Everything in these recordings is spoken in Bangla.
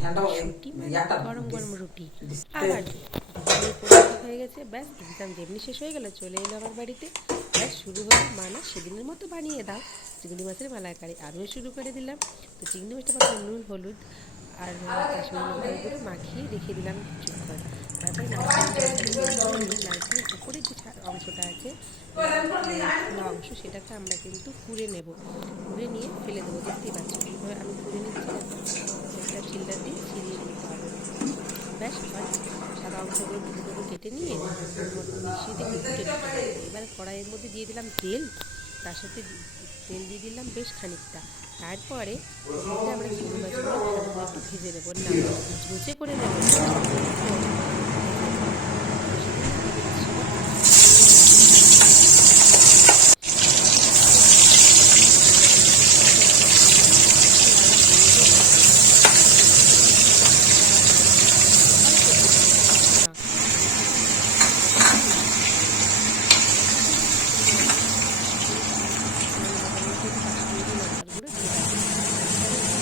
রুটি মানে গরম গরম রুটি। আবার বিরিয়ানির পরিণত হয়ে গেছে। ব্যাস এক্সাম যেমনি শেষ হয়ে গেল, চলে এলো আমার বাড়িতে। ব্যাস শুরু হলো, মা না সেদিনের মতো বানিয়ে দাও চিংড়ি মাছের মালাইকারি। আমিও শুরু করে দিলাম। তো চিংড়ি মাছটা প্রথমে নুন হলুদ আর কাশ্মীরি লঙ্কার গুঁড়ো মাখিয়ে রেখে দিলাম কিছুক্ষণ। তারপরে নারকেলের জলটাকে বের করে নিয়ে নারকেলের উপরের যে অংশটা আছে, খোলা অংশ, সেটাকে আমরা কিন্তু কুড়ে নেব। কুড়ে নিয়ে ফেলে দেবো। দেখতেই পাচ্ছ কীভাবে আমি কুড়ে নিচ্ছি, দেখো একটা ছিলটা দিয়ে ছিঁড়িয়ে নিতে হবে। ব্যাস এবার সাদা অংশগুলো টুকরো টুকরো কেটে নিয়ে ওর মধ্যে মিশিয়ে দিয়ে কুটে নিতে হবে। এবার কড়াইয়ের মধ্যে দিয়ে দিলাম তেল, তার সাথে তেল দিয়ে দিলাম বেশ খানিকটা। তারপরে ওর মধ্যে আমরা চিংড়ি মাছগুলো ভালো করে একটু ভেজে নেবো, না মুচমুচে করে নেবো, ভেজে নেবো। বেশি দিন ভেজে সেটা লাল হয়ে গেলে একটু যখন নাড়া আসবে অল্প তেল দেবো, বেশি না। বেশি দিলে পুড়ে যাবে। এর মধ্যে একটু কাশ্মীরি লঙ্কার গুঁড়ো দিয়ে দেবো। তারপরে এর মধ্যে দিয়ে দেবো অল্প টমেটো কুচি করে, লাল করে দেওয়ার জন্য। এবারে দিয়ে কষিয়ে নিতে হবে।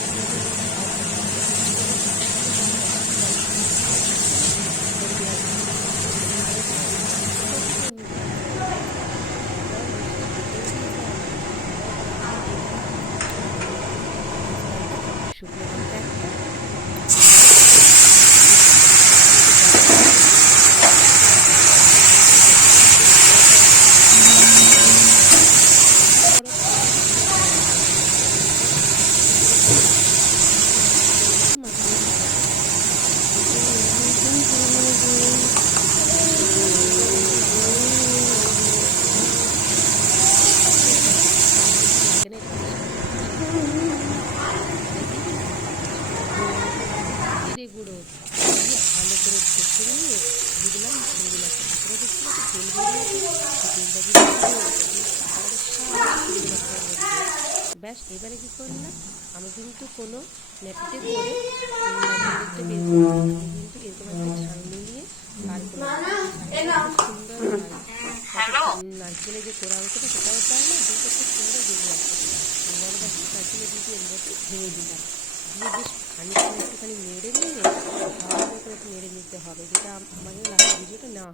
এবার বেশি হতেও দিয়ে দেওয়া যাবে না, এবার দিয়ে দিলাম তেজপাতা, শুকনো লঙ্কা একটা, আর একটু গরম মশলা দিয়ে আবারও কষিয়ে নিতে হবে। এবার ভালো করে মাখিয়ে নিতে হবে। দেখে নিলাম হয়ে গেছে। বেশি লাগে না, এটা বেশি করে কষিয়ে নিতে হবে। এবারে দিয়ে দিলাম কাশ্মীরি লঙ্কার গুঁড়ো, জিরে গুঁড়ো দিয়ে ভালো করে কষে নিয়ে দিয়ে দিলাম চিংড়ি মাছটা। তারপরে দেখতে পাচ্ছি তেল বেরিয়েছে। সেই তেলটা কিন্তু পুরো একদম একেবারে সব চিংড়ি মাছের মধ্যে। ব্যাস এবারে কি করলাম, আমি কিন্তু কোনো নাপিতে করে নারকেলের দুধটা বের করিনি। আমি কিন্তু এরকম একটা ছাঁকনি নিয়ে বার করেছি। ছাঁকনিটা খুব সুন্দর হয়, তাতে নারকেলের যে কোড়া অংশটা সেটাও যায় না, দুধটা খুব সুন্দর বেরিয়ে আসে। এবারে ব্যাস নারকেলের দুধ এর মধ্যে ঢেলে দিলাম, দিয়ে বেশ খানিকক্ষণ একটুখানি নেড়ে নিয়ে ভালো করে একটু নেড়ে নিতে হবে, যেটা আমাদের লাস্টের ভিডিওটা নেওয়া